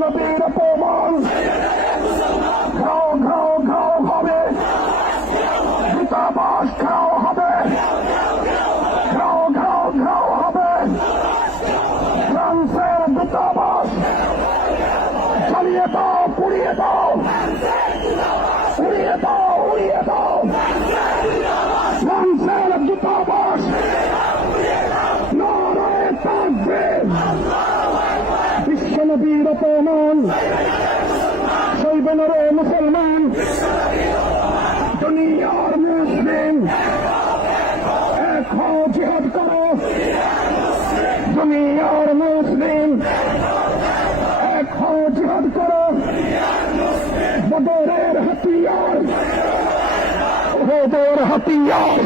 বিশ্বনবীর অপমান ঘাও ঘাও ঘাও হবে দূতাবাস ঘাও হবে ঘাও ঘাও ঘাও হবে ফ্রান্সের দূতাবাস চালিয়ে দাও পুড়িয়ে দাও উড়িয়ে দাও উড়িয়ে দাও ফ্রান্সের দূতাবাস নারায় থাকবে বিশ্বনবীর অপমান সইবেন রে মুসলমান, দুনিয়ার মুসলিম, এক জিহাদ করো। দুনিয়ার মুসলিম, এক জিহাদ করো। বদরের হাতিয়ার ওদের হাতিয়ার।